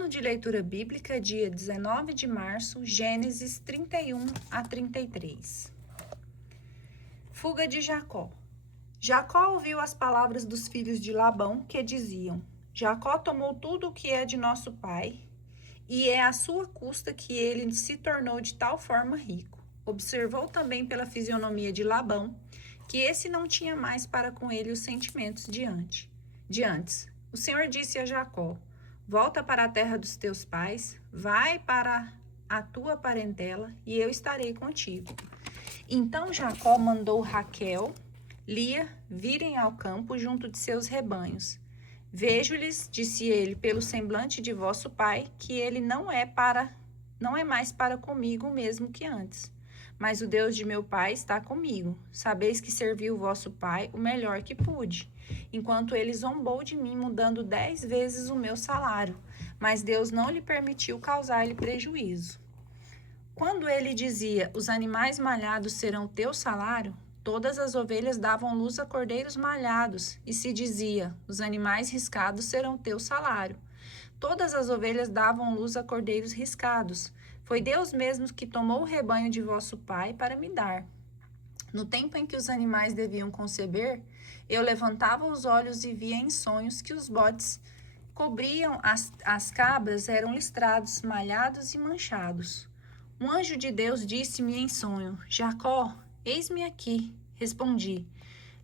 Plano de leitura bíblica, dia 19 de março, Gênesis 31 a 33. Fuga de Jacó. Jacó ouviu as palavras dos filhos de Labão, que diziam: Jacó tomou tudo o que é de nosso pai, e é à sua custa que ele se tornou de tal forma rico. Observou também pela fisionomia de Labão, que esse não tinha mais para com ele os sentimentos de antes. O Senhor disse a Jacó: Volta para a terra dos teus pais, vai para a tua parentela, e eu estarei contigo. Então Jacó mandou Raquel, Lia, virem ao campo junto de seus rebanhos. Vejo-lhes, disse ele, pelo semblante de vosso pai, que ele não é mais para comigo o mesmo que antes. Mas o Deus de meu pai está comigo. Sabeis que servi o vosso pai o melhor que pude, enquanto ele zombou de mim, mudando 10 vezes o meu salário. Mas Deus não lhe permitiu causar-lhe prejuízo. Quando ele dizia, os animais malhados serão teu salário, todas as ovelhas davam luz a cordeiros malhados, e se dizia, os animais riscados serão teu salário. Todas as ovelhas davam luz a cordeiros riscados. Foi Deus mesmo que tomou o rebanho de vosso pai para me dar. No tempo em que os animais deviam conceber, eu levantava os olhos e via em sonhos que os bodes cobriam as cabras, eram listrados, malhados e manchados. Um anjo de Deus disse-me em sonho: Jacó, eis-me aqui. Respondi: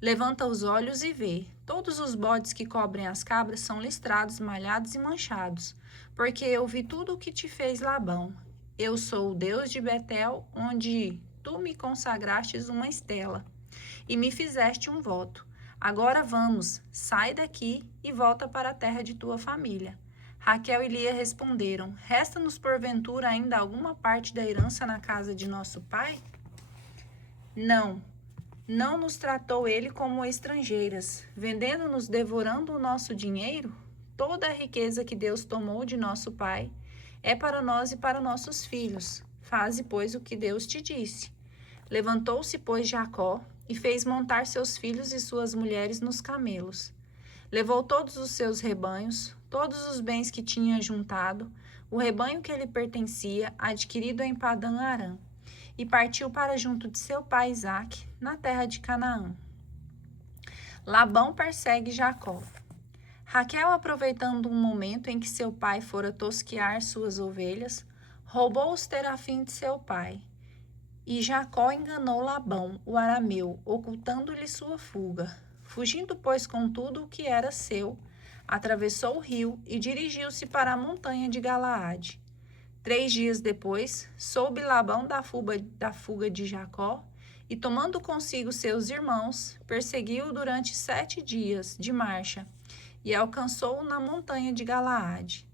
Levanta os olhos e vê. Todos os bodes que cobrem as cabras são listrados, malhados e manchados, porque eu vi tudo o que te fez Labão. Eu sou o Deus de Betel, onde tu me consagrastes uma estela e me fizeste um voto. Agora vamos, sai daqui e volta para a terra de tua família. Raquel e Lia responderam: Resta-nos porventura ainda alguma parte da herança na casa de nosso pai? Não nos tratou ele como estrangeiras, vendendo-nos, devorando o nosso dinheiro? Toda a riqueza que Deus tomou de nosso pai é para nós e para nossos filhos. Faze, pois, o que Deus te disse. Levantou-se, pois, Jacó e fez montar seus filhos e suas mulheres nos camelos. Levou todos os seus rebanhos, todos os bens que tinha juntado, o rebanho que lhe pertencia, adquirido em Padã-Arã, e partiu para junto de seu pai Isaque, na terra de Canaã. Labão persegue Jacó. Raquel, aproveitando um momento em que seu pai fora tosquear suas ovelhas, roubou os terafim de seu pai. E Jacó enganou Labão, o arameu, ocultando-lhe sua fuga. Fugindo, pois, com tudo o que era seu, atravessou o rio e dirigiu-se para a montanha de Galaade. 3 dias depois, soube Labão da fuga de Jacó, e tomando consigo seus irmãos, perseguiu-o durante 7 dias de marcha, e alcançou-o na montanha de Galaade.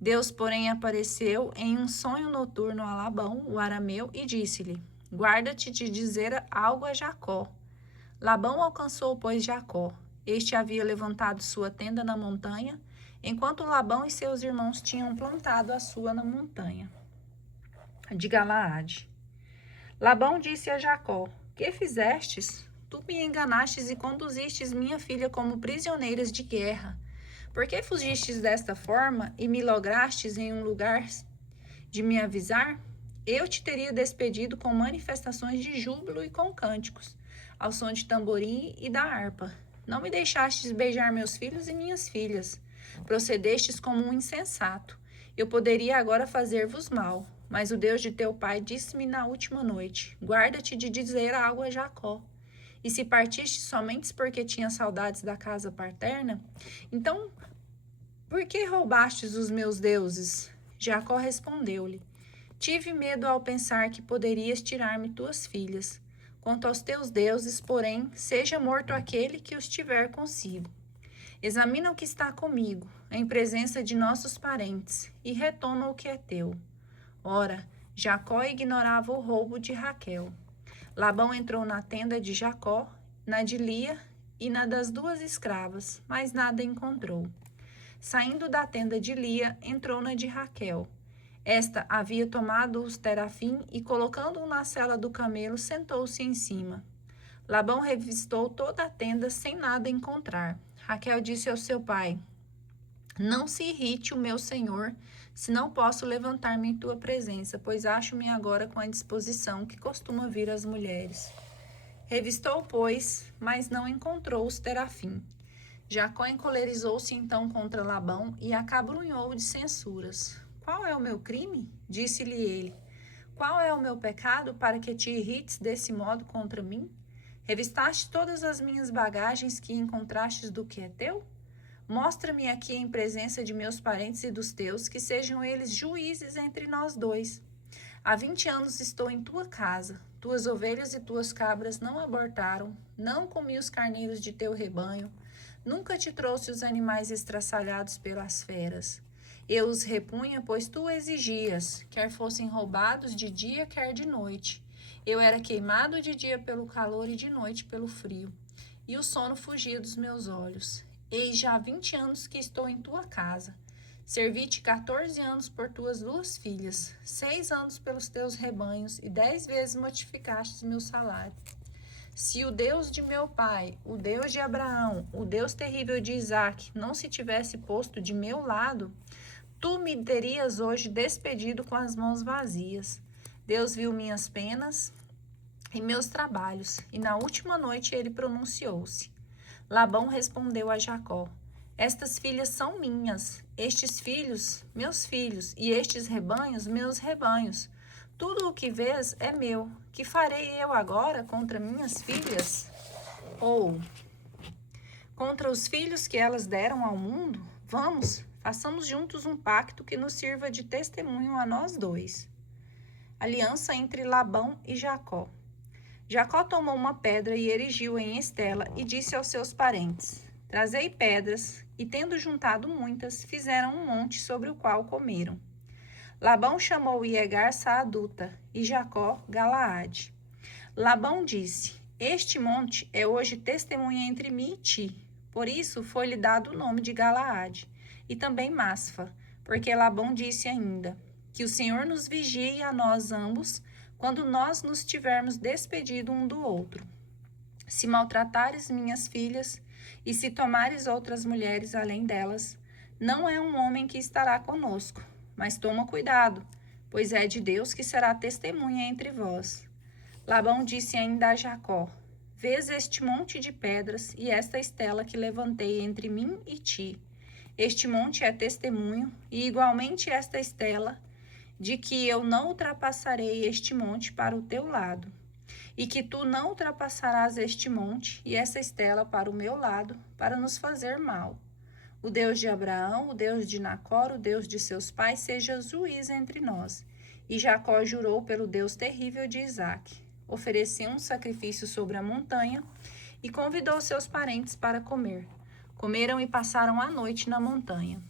Deus, porém, apareceu em um sonho noturno a Labão, o arameu, e disse-lhe: Guarda-te de dizer algo a Jacó. Labão alcançou, pois, Jacó. Este havia levantado sua tenda na montanha, enquanto Labão e seus irmãos tinham plantado a sua na montanha de Galaade. Labão disse a Jacó: Que fizestes? Tu me enganastes e conduzistes minha filha como prisioneiras de guerra. Por que fugistes desta forma e me lograstes em um lugar de me avisar? Eu te teria despedido com manifestações de júbilo e com cânticos, ao som de tamborim e da harpa. Não me deixastes beijar meus filhos e minhas filhas. Procedestes como um insensato. Eu poderia agora fazer-vos mal, mas o Deus de teu pai disse-me na última noite: Guarda-te de dizer algo a Jacó. E se partiste somente porque tinha saudades da casa paterna, então por que roubastes os meus deuses? Jacó respondeu-lhe: Tive medo ao pensar que poderias tirar-me tuas filhas. Quanto aos teus deuses, porém, seja morto aquele que os tiver consigo. Examina o que está comigo, em presença de nossos parentes, e retoma o que é teu. Ora, Jacó ignorava o roubo de Raquel. Labão entrou na tenda de Jacó, na de Lia e na das 2 escravas, mas nada encontrou. Saindo da tenda de Lia, entrou na de Raquel. Esta havia tomado os terafim e, colocando-o na sela do camelo, sentou-se em cima. Labão revistou toda a tenda sem nada encontrar. Raquel disse ao seu pai: Não se irrite o meu senhor, se não posso levantar-me em tua presença, pois acho-me agora com a disposição que costuma vir às mulheres. Revistou, pois, mas não encontrou os terafim. Jacó encolerizou-se então contra Labão e acabrunhou de censuras. Qual é o meu crime? Disse-lhe ele. Qual é o meu pecado para que te irrites desse modo contra mim? Revistaste todas as minhas bagagens que encontrastes do que é teu? Mostra-me aqui em presença de meus parentes e dos teus, que sejam eles juízes entre nós dois. Há 20 anos estou em tua casa. Tuas ovelhas e tuas cabras não abortaram, não comi os carneiros de teu rebanho, nunca te trouxe os animais estraçalhados pelas feras. Eu os repunha, pois tu exigias, quer fossem roubados de dia, quer de noite. Eu era queimado de dia pelo calor e de noite pelo frio, e o sono fugia dos meus olhos. Eis já 20 anos que estou em tua casa. Servi-te 14 anos por tuas 2 filhas, 6 anos pelos teus rebanhos, e 10 vezes modificastes meu salário. Se o Deus de meu pai, o Deus de Abraão, o Deus terrível de Isaque, não se tivesse posto de meu lado, tu me terias hoje despedido com as mãos vazias. Deus viu minhas penas e meus trabalhos, e na última noite ele pronunciou-se. Labão respondeu a Jacó: estas filhas são minhas, estes filhos, meus filhos, e estes rebanhos, meus rebanhos. Tudo o que vês é meu. Que farei eu agora contra minhas filhas? Ou contra os filhos que elas deram ao mundo? Vamos, façamos juntos um pacto que nos sirva de testemunho a nós dois. Aliança entre Labão e Jacó. Jacó tomou uma pedra e erigiu em estela e disse aos seus parentes: trazei pedras, e tendo juntado muitas, fizeram um monte sobre o qual comeram. Labão chamou Iegar Saaduta e Jacó Galaade. Labão disse: este monte é hoje testemunha entre mim e ti. Por isso foi-lhe dado o nome de Galaade, e também Masfa, porque Labão disse ainda: que o Senhor nos vigie a nós ambos, quando nós nos tivermos despedido um do outro. Se maltratares minhas filhas, e se tomares outras mulheres além delas, não é um homem que estará conosco, mas toma cuidado, pois é de Deus que será testemunha entre vós. Labão disse ainda a Jacó: vês este monte de pedras e esta estela que levantei entre mim e ti. Este monte é testemunho, e igualmente esta estela, de que eu não ultrapassarei este monte para o teu lado, e que tu não ultrapassarás este monte e essa estela para o meu lado, para nos fazer mal. O Deus de Abraão, o Deus de Nacor, o Deus de seus pais, seja juiz entre nós. E Jacó jurou pelo Deus terrível de Isaque. Ofereceu um sacrifício sobre a montanha e convidou seus parentes para comer. Comeram e passaram a noite na montanha.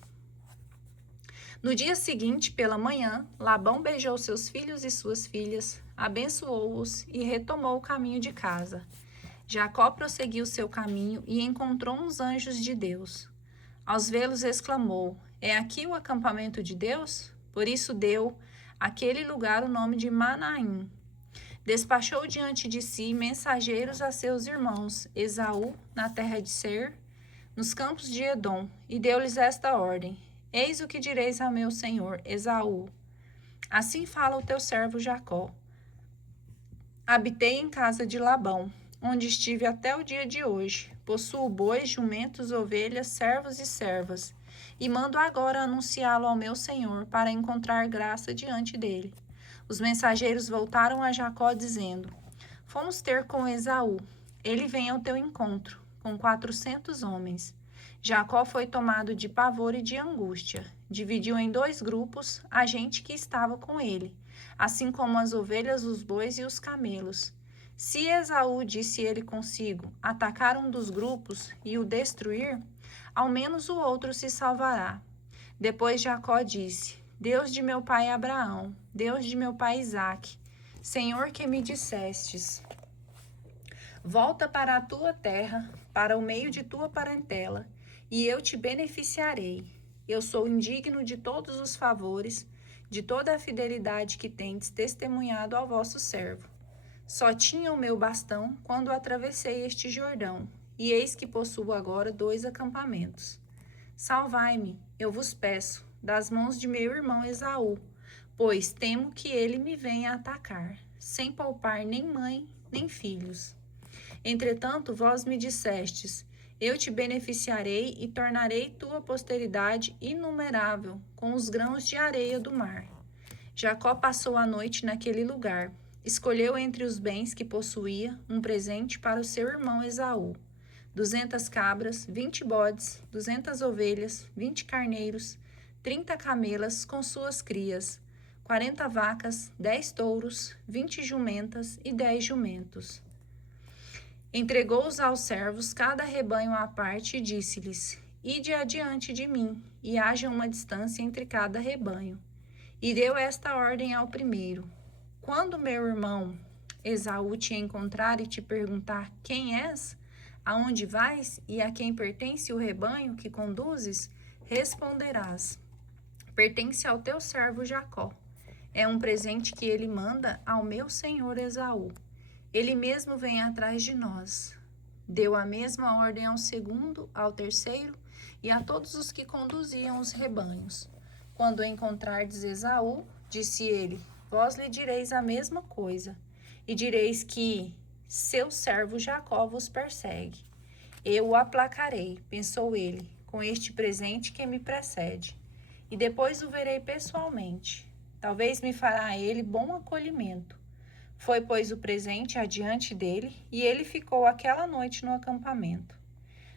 No dia seguinte, pela manhã, Labão beijou seus filhos e suas filhas, abençoou-os e retomou o caminho de casa. Jacó prosseguiu seu caminho e encontrou uns anjos de Deus. Aos vê-los exclamou: é aqui o acampamento de Deus? Por isso deu àquele lugar o nome de Manaim. Despachou diante de si mensageiros a seus irmãos, Esaú, na terra de Seir, nos campos de Edom, e deu-lhes esta ordem: eis o que direis ao meu senhor, Esaú. Assim fala o teu servo Jacó. Habitei em casa de Labão, onde estive até o dia de hoje. Possuo bois, jumentos, ovelhas, servos e servas, e mando agora anunciá-lo ao meu senhor, para encontrar graça diante dele. Os mensageiros voltaram a Jacó, dizendo: fomos ter com Esaú. Ele vem ao teu encontro, com 400 homens. Jacó foi tomado de pavor e de angústia. Dividiu em 2 grupos a gente que estava com ele, assim como as ovelhas, os bois e os camelos. Se Esaú, disse ele consigo, atacar um dos grupos e o destruir, ao menos o outro se salvará. Depois Jacó disse: Deus de meu pai Abraão, Deus de meu pai Isaque, Senhor que me dissestes: volta para a tua terra, para o meio de tua parentela, e eu te beneficiarei. Eu sou indigno de todos os favores, de toda a fidelidade que tendes testemunhado ao vosso servo. Só tinha o meu bastão quando atravessei este Jordão, e eis que possuo agora 2 acampamentos. Salvai-me, eu vos peço, das mãos de meu irmão Esaú, pois temo que ele me venha atacar, sem poupar nem mãe, nem filhos. Entretanto, vós me dissestes, eu te beneficiarei e tornarei tua posteridade inumerável, com os grãos de areia do mar. Jacó passou a noite naquele lugar. Escolheu entre os bens que possuía um presente para o seu irmão Esaú: 200 cabras, 20 bodes, 200 ovelhas, 20 carneiros, 30 camelas com suas crias, 40 vacas, 10 touros, 20 jumentas e 10 jumentos. Entregou-os aos servos, cada rebanho à parte, e disse-lhes: Ide adiante de mim, e haja uma distância entre cada rebanho. E deu esta ordem ao primeiro: Quando meu irmão Esaú te encontrar e te perguntar quem és, aonde vais e a quem pertence o rebanho que conduzes, responderás: Pertence ao teu servo Jacó. É um presente que ele manda ao meu senhor Esaú. Ele mesmo vem atrás de nós. Deu a mesma ordem ao segundo, ao terceiro e a todos os que conduziam os rebanhos. Quando encontrardes Esaú, disse ele, vós lhe direis a mesma coisa, e direis que seu servo Jacó vos persegue. Eu o aplacarei, pensou ele, com este presente que me precede, e depois o verei pessoalmente. Talvez me fará ele bom acolhimento. Foi, pois, o presente adiante dele, e ele ficou aquela noite no acampamento.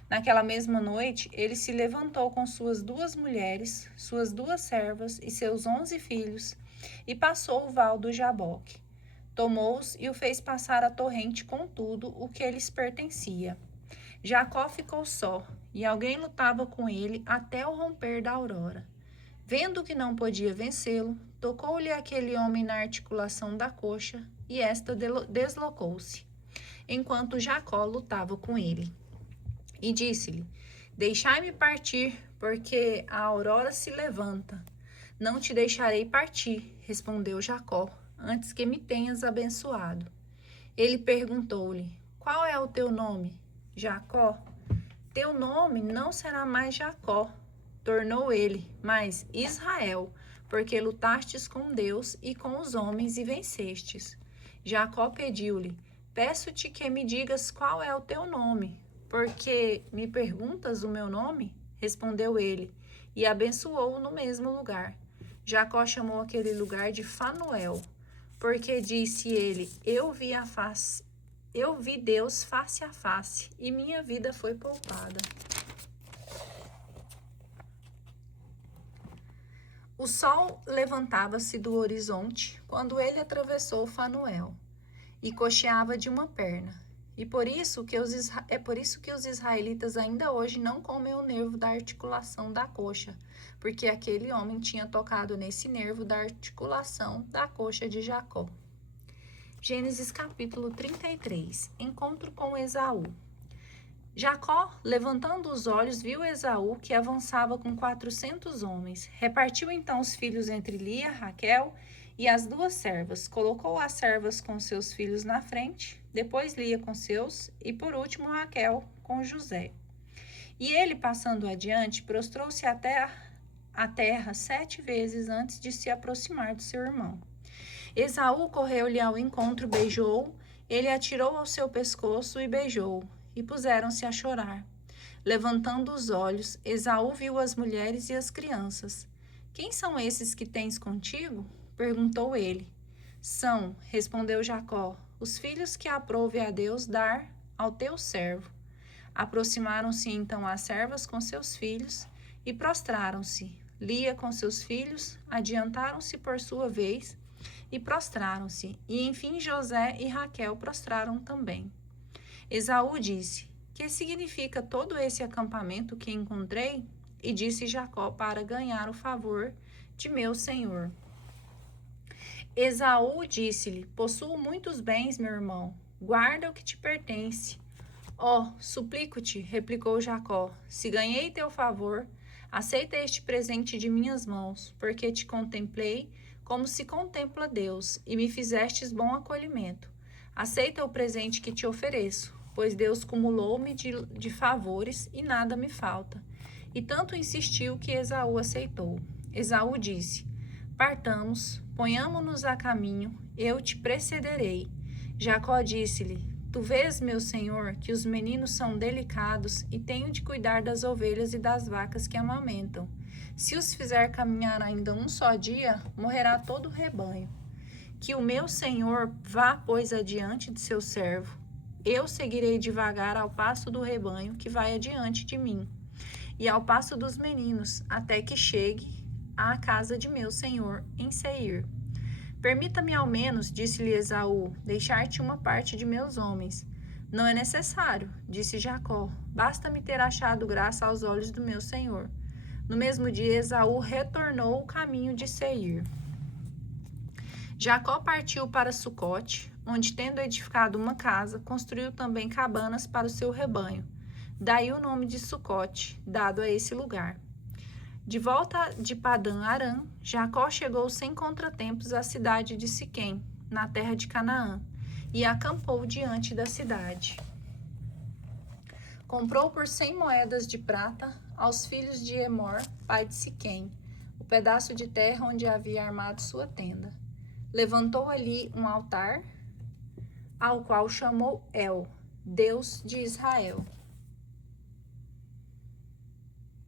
Naquela mesma noite, ele se levantou com suas 2 mulheres, suas 2 servas e seus 11 filhos, e passou o val do Jaboque. Tomou-os e o fez passar a torrente com tudo o que lhes pertencia. Jacó ficou só, e alguém lutava com ele até o romper da aurora. Vendo que não podia vencê-lo, tocou-lhe aquele homem na articulação da coxa, e esta deslocou-se, enquanto Jacó lutava com ele. E disse-lhe, deixai-me partir, porque a aurora se levanta. Não te deixarei partir, respondeu Jacó, antes que me tenhas abençoado. Ele perguntou-lhe, qual é o teu nome? Jacó. Teu nome não será mais Jacó, tornou ele, mas Israel, porque lutastes com Deus e com os homens e vencestes. Jacó pediu-lhe, peço-te que me digas qual é o teu nome, porque me perguntas o meu nome? Respondeu ele, e abençoou-o no mesmo lugar. Jacó chamou aquele lugar de Fanuel, porque disse ele, eu vi Deus face a face, e minha vida foi poupada. O sol levantava-se do horizonte quando ele atravessou Fanuel e coxeava de uma perna. É por isso que os israelitas ainda hoje não comem o nervo da articulação da coxa, porque aquele homem tinha tocado nesse nervo da articulação da coxa de Jacó. Gênesis capítulo 33. Encontro com Esaú. Jacó, levantando os olhos, viu Esaú, que avançava com 400 homens. Repartiu então os filhos entre Lia, Raquel e as 2 servas. Colocou as servas com seus filhos na frente, depois Lia com seus, e por último Raquel com José. E ele, passando adiante, prostrou-se à terra 7 vezes antes de se aproximar do seu irmão. Esaú correu-lhe ao encontro, beijou, ele atirou ao seu pescoço e beijou. E puseram-se a chorar. Levantando os olhos, Esaú viu as mulheres e as crianças. Quem são esses que tens contigo? Perguntou ele. São, respondeu Jacó, os filhos que aprouve a Deus dar ao teu servo. Aproximaram-se então as servas com seus filhos e prostraram-se. Lia com seus filhos adiantaram-se por sua vez e prostraram-se. E enfim José e Raquel prostraram também. Esaú disse, que significa todo esse acampamento que encontrei? E disse Jacó para ganhar o favor de meu senhor. Esaú disse-lhe, possuo muitos bens, meu irmão, guarda o que te pertence. Suplico-te, replicou Jacó, se ganhei teu favor, aceita este presente de minhas mãos, porque te contemplei como se contempla Deus, e me fizestes bom acolhimento. Aceita o presente que te ofereço, pois Deus cumulou-me de favores e nada me falta. E tanto insistiu que Esaú aceitou. Esaú disse: partamos, ponhamo-nos a caminho, eu te precederei. Jacó disse-lhe: tu vês, meu senhor, que os meninos são delicados e tenho de cuidar das ovelhas e das vacas que amamentam. Se os fizer caminhar ainda um só dia, morrerá todo o rebanho. Que o meu senhor vá, pois, adiante de seu servo. Eu seguirei devagar ao passo do rebanho que vai adiante de mim, e ao passo dos meninos, até que chegue à casa de meu senhor em Seir. Permita-me ao menos, disse-lhe Esaú, deixar-te uma parte de meus homens. Não é necessário, disse Jacó, basta-me ter achado graça aos olhos do meu senhor. No mesmo dia, Esaú retornou o caminho de Seir. Jacó partiu para Sucote, onde, tendo edificado uma casa, construiu também cabanas para o seu rebanho. Daí o nome de Sucote, dado a esse lugar. De volta de Padã Arã, Jacó chegou sem contratempos à cidade de Siquém, na terra de Canaã, e acampou diante da cidade. Comprou por 100 moedas de prata aos filhos de Emor, pai de Siquém, o pedaço de terra onde havia armado sua tenda. Levantou ali um altar, ao qual chamou El, Deus de Israel.